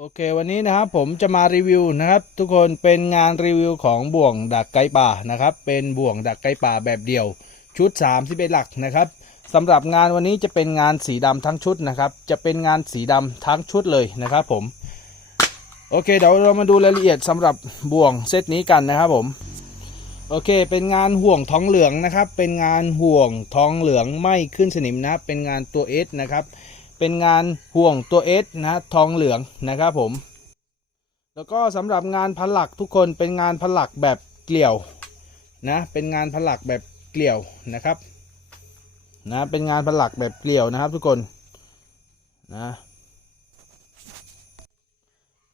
โอเควันนี้นะครับผมจะมารีวิวนะครับ ทุกคนเป็นงานรีวิวของบ่วงดักไก่ป่านะครับ เป็นบ่วงดักไก่ป่าแบบเดี่ยว ชุด31หลักนะครับสำหรับงานวันนี้จะเป็นงานสีดำทั้งชุดนะครับ จะเป็นงานสีดำทั้งชุดเลยนะครับผม โอเคเดี๋ยวเรามาดูรายละเอียดสำหรับบ่วงเซตนี้กันนะครับผม โอเค เป็นงานห่วงทองเหลืองนะครับ เป็นงานห่วงทองเหลืองไม่ขึ้นสนิมนะเป็นงานตัวเอสนะครับ เป็นงานห่วงตัวเอสนะ ทองเหลืองนะครับผม แล้วก็สำหรับงานพลักทุกคนเป็นงานพลักแบบเกลี่ยวนะ เป็นงานพลักแบบเกลี่ยวนะครับนะเป็นงานพันหลักแบบเกลี่ยวนะครับทุกคนนะ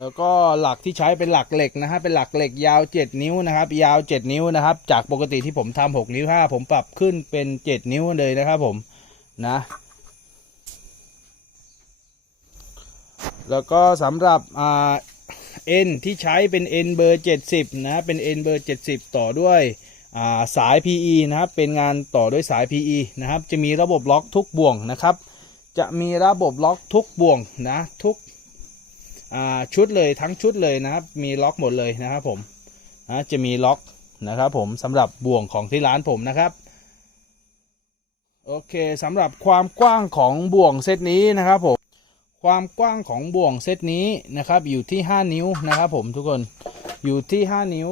แล้วก็หลักที่ใช้เป็นหลักเหล็กนะฮะเป็นหลักเหล็กยาว 7 นิ้วนะครับ ยาว 7 นิ้วนะครับ จากปกติที่ผมทำ6นิ้ว5ผมปรับขึ้นเป็น 7 นิ้วเลยนะครับผมนะ แล้วก็สำหรับอ่าเอ็นที่ใช้เป็นเอ็นเบอร์ 70 นะเป็นเอ็นเบอร์ 70 ต่อด้วยาสาย PE นะครับ เป็นงานต่อด้วยสาย PE นะครับ จะมีระบบล็อกทุกบ่วงนะครับ จะมีระบบล็อกทุกบ่วงนะทุกชุดเลยทั้งชุดเลยนะครับ มีล็อกหมดเลยนะครับผมนะจะมีล็อกนะครับผมสำหรับบ่วงของที่ร้านผมนะครับโอเคสำหรับความกว้างของบ่วงเซตนี้นะครับผม ความกว้างของบ่วงเซตนี้นะครับ อยู่ที่ 5 นิ้วนะครับ ผมทุกคนอยู่ที่ 5 นิ้ว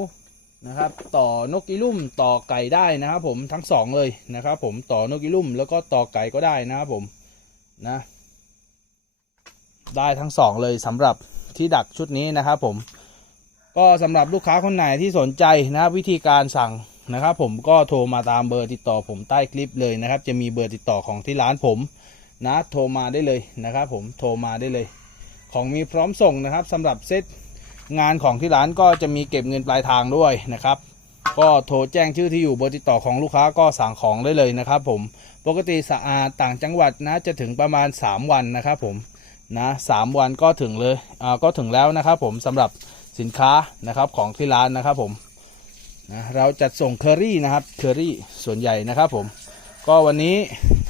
นะครับ ต่อนกอีลุ่มต่อไก่ได้นะครับผมทั้งสองเลยนะครับ ผมต่อนกอีลุ่มแล้วก็ต่อไก่ก็ได้นะครับผมนะ ได้ทั้งสองเลยสำหรับที่ดักชุดนี้นะครับ ผม ก็สำหรับลูกค้าคนไหนที่สนใจนะครับวิธีการสั่งนะครับ ผมก็โทรมาตามเบอร์ติดต่อผมใต้คลิปเลยนะครับ จะมีเบอร์ติดต่อของที่ร้านผม นะโทรมาได้เลยนะครับผมโทรมาได้เลย ของมีพร้อมส่งนะครับสำหรับเซตงานของที่ร้านก็จะมีเก็บเงินปลายทางด้วยนะครับ ก็โทรแจ้งชื่อที่อยู่เบอร์ติดต่อของลูกค้าก็สั่งของได้เลยนะครับผมปกติสะอาดต่างจังหวัดนะจะถึงประมาณ 3 วันนะครับผมนะสามวันก็ถึงเลยอ่าก็ถึงแล้วนะครับผมสำหรับสินค้านะครับของที่ร้านนะครับผมนะเราจัดส่งเคอรี่นะครับเคอรี่ส่วนใหญ่นะครับผมก็วันนี้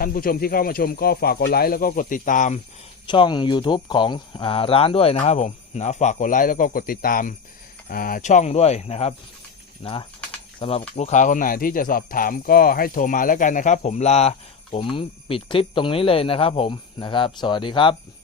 ท่านผู้ชมที่เข้ามาชมก็ฝากกดไลค์แล้วก็กดติดตามช่อง YouTube ของอร้านด้วยนะครับผมนะฝากกดไลค์แล้วก็กดติดตามาช่องด้วยนะครับนะสำหรับลูกค้าคนไหนที่จะสอบถามก็ให้โทรมาแล้วกันนะครับ ผมลาผมปิดคลิปตรงนี้เลยนะครับผมนะครับ สวัสดีครับ